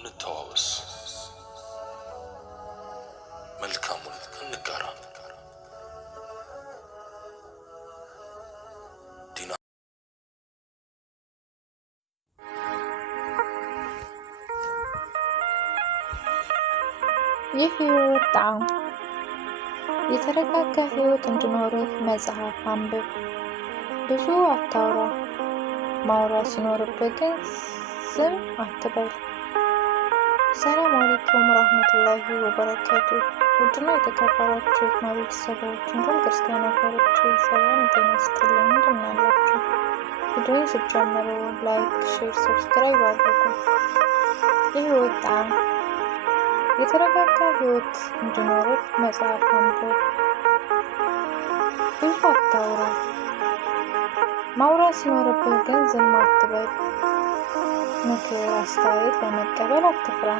እንተዋወስ፣ መልካሙን እንጋራ። ይህ ህይወት ጣዕም የተረጋጋ ህይወት እንዲኖርህ መጽሐፍ አንብብ። ብዙ አታውራ፣ ማውራት ሲኖርብህ ግን ዝም አትበል። ሰላም አለይኩም ወራህመቱላሂ ወበረካቱ። ውድና የተከበራችሁ ቤተሰቦች እንዲሁም ክርስቲያን ወገኖቼ ሰላም ጤና ይስጥልኝ። እንደምን አላችሁ? ቪዲዮውን ስትጀምሩ ላይክ፣ ሼር፣ ሰብስክራይብ አድርጉ። የህይወት ጣዕም የተረጋጋ ህይወት እንዲኖርህ መጽሐፍ አንብብ። ብዙ አታውራ፣ ማውራት ሲኖርብህ ግን ዝም አትበል። ምክር፣ አስተያየት ለመቀበል አትፍራ።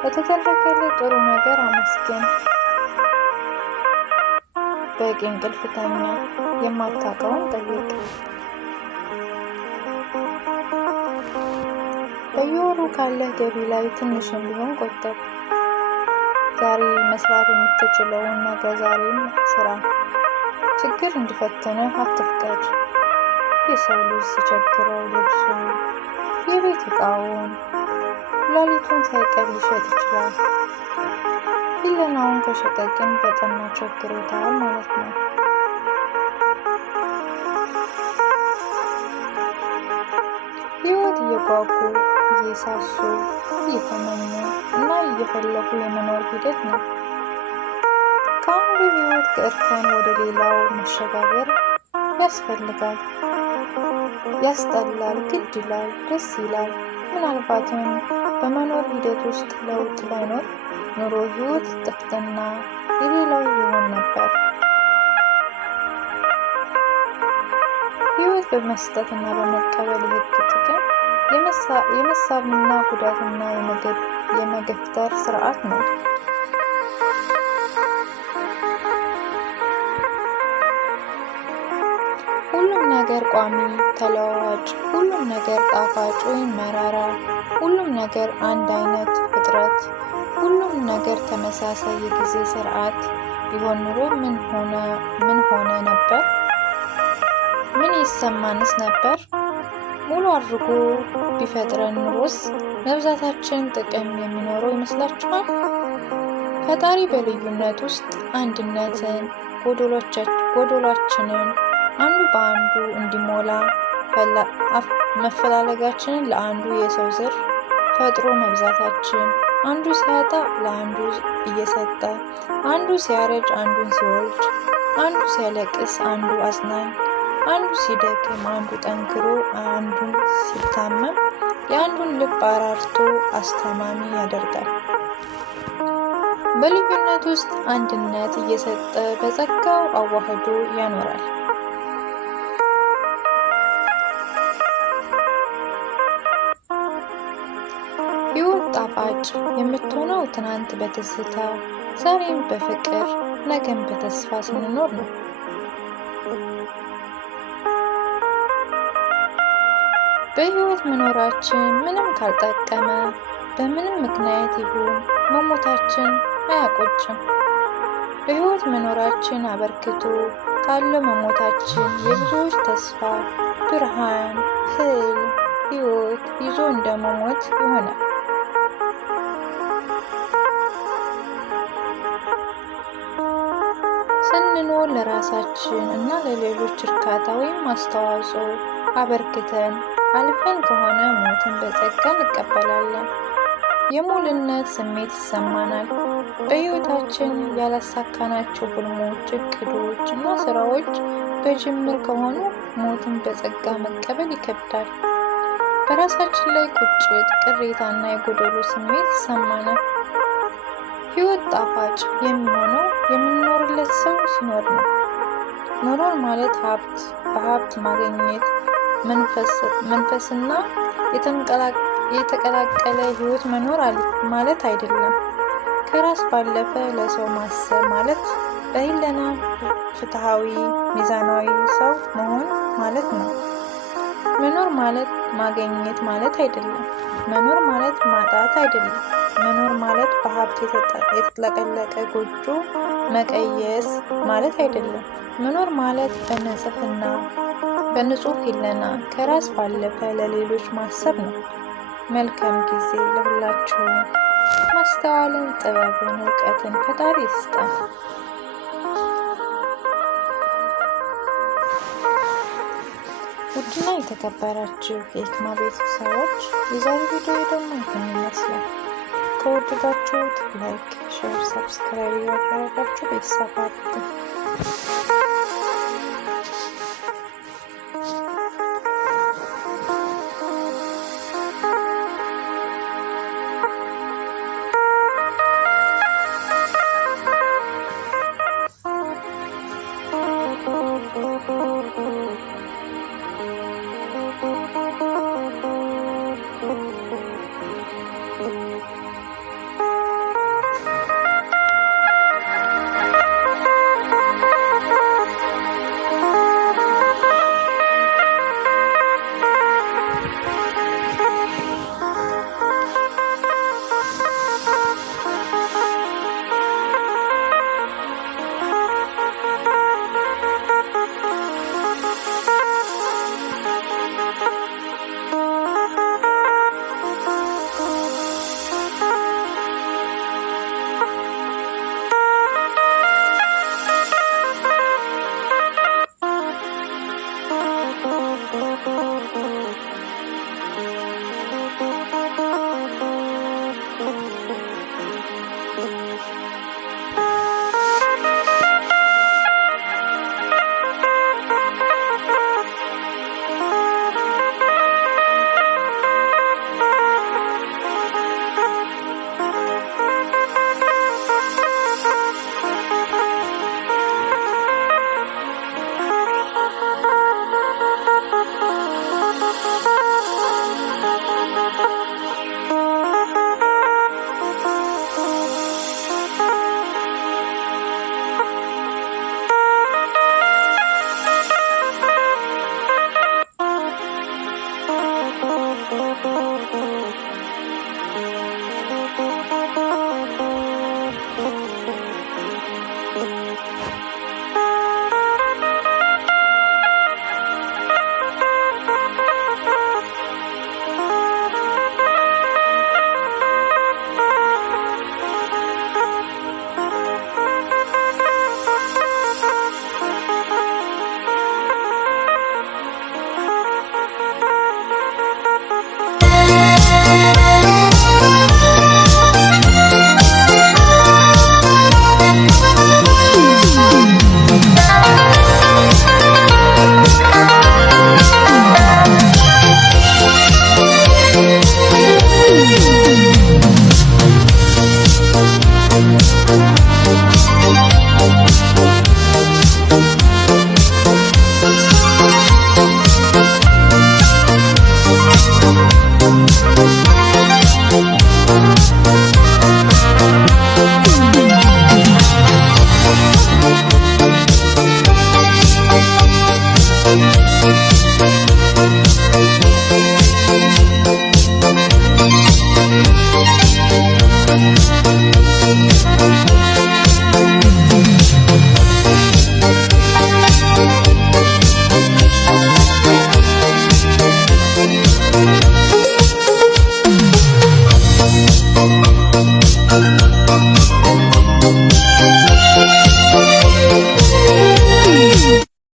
በተደረገልህ ጥሩ ነገር አመስግን። በቂ እንቅልፍ ተኛ፣ የማታውቀውን ጠይቅ። በየወሩ ካለህ ገቢ ላይ ትንሽም ቢሆን ቆጥብ። ዛሬ መስራት የምትችለውን ነገ ዛሬም ስራ። ችግር እንዲፈትንህ አትፍቀድ። የሰው ልጅ ሲቸግረው ልብሱን፣ የቤት ዕቃውን፣ ኩላሊቱን ሳይቀር ሊሸጥ ይችላል። ፊለናውን ከሸጠ ግን በጠና ቸግሮታል ማለት ነው። ህይወት እየጓጉ እየሳሱ እየተመኙ እና እየፈለጉ የመኖር ሂደት ነው። ከአንዱ ህይወት ከእርከን ወደ ሌላው መሸጋገር ያስፈልጋል። ያስጠላል፣ ግድ ይላል፣ ደስ ይላል። ምናልባትም በመኖር ሂደት ውስጥ ለውጥ ባይኖር ኑሮ ህይወት ጥፍጥና የሌላው ይሆን ነበር። ህይወት በመስጠትና በመቀበል ህግ ጥቅም የመሳብና ጉዳትና የመገፍተር ስርዓት ነው። ሁሉም ነገር ቋሚ፣ ተለዋዋጭ፣ ሁሉም ነገር ጣፋጭ ወይም መራራ፣ ሁሉም ነገር አንድ አይነት ፍጥረት፣ ሁሉም ነገር ተመሳሳይ የጊዜ ስርዓት ቢሆን ኑሮ ምን ሆነ ነበር? ምን ይሰማንስ ነበር? ሙሉ አድርጎ ቢፈጥረን ኑሮስ መብዛታችን ጥቅም የሚኖረው ይመስላችኋል? ፈጣሪ በልዩነት ውስጥ አንድነትን፣ ጎዶሏችንን አንዱ በአንዱ እንዲሞላ መፈላለጋችንን ለአንዱ የሰው ዘር ፈጥሮ መብዛታችን አንዱ ሲያጣ ለአንዱ እየሰጠ፣ አንዱ ሲያረጅ አንዱን ሲወልድ፣ አንዱ ሲያለቅስ አንዱ አጽናኝ፣ አንዱ ሲደክም አንዱ ጠንክሮ፣ አንዱን ሲታመም የአንዱን ልብ አራርቶ አስታማሚ ያደርጋል። በልዩነት ውስጥ አንድነት እየሰጠ በጸጋው አዋህዶ ያኖራል። ህይወት ጣፋጭ የምትሆነው ትናንት በትዝታ ዛሬም በፍቅር ነገም በተስፋ ስንኖር ነው። በህይወት መኖራችን ምንም ካልጠቀመ በምንም ምክንያት ይሁን መሞታችን አያቆጭም። በህይወት መኖራችን አበርክቶ ካለው መሞታችን የብዙዎች ተስፋ፣ ብርሃን፣ ህልም፣ ህይወት ይዞ እንደመሞት ይሆናል። ስንኖር ለራሳችን እና ለሌሎች እርካታ ወይም አስተዋጽኦ አበርክተን አልፈን ከሆነ ሞትን በጸጋ እንቀበላለን። የሙሉነት ስሜት ይሰማናል። በህይወታችን ያላሳካናቸው ህልሞች፣ እቅዶች እና ስራዎች በጅምር ከሆኑ ሞትን በጸጋ መቀበል ይከብዳል። በራሳችን ላይ ቁጭት፣ ቅሬታና የጎደሎ ስሜት ይሰማናል። ህይወት ጣፋጭ የሚሆነው የምንኖርለት ሰው ሲኖር ነው። ኖሮን ማለት በሀብት ማግኘት መንፈስና የተቀላቀለ ህይወት መኖር ማለት አይደለም። ከራስ ባለፈ ለሰው ማሰብ ማለት በህሊና ፍትሃዊ፣ ሚዛናዊ ሰው መሆን ማለት ነው። መኖር ማለት ማግኘት ማለት አይደለም። መኖር ማለት ማጣት አይደለም። መኖር ማለት በሀብት የተጥለቀለቀ ጎጆ መቀየስ ማለት አይደለም። መኖር ማለት በንጹህ ሕሊና ከራስ ባለፈ ለሌሎች ማሰብ ነው። መልካም ጊዜ ለሁላችሁም። ማስተዋልን፣ ጥበብን፣ እውቀትን ፈጣሪ ይስጠን። ውድና የተከበራችሁ የሂክማ ቤተሰቦች የዛሬ ቪዲዮ ደግሞ ይህን ይመስላል። ከወደዳችሁት ላይክ፣ ሼር፣ ሰብስክራይብ ያደረጋችሁ ቤተሰብ አድርጉ። Thank you.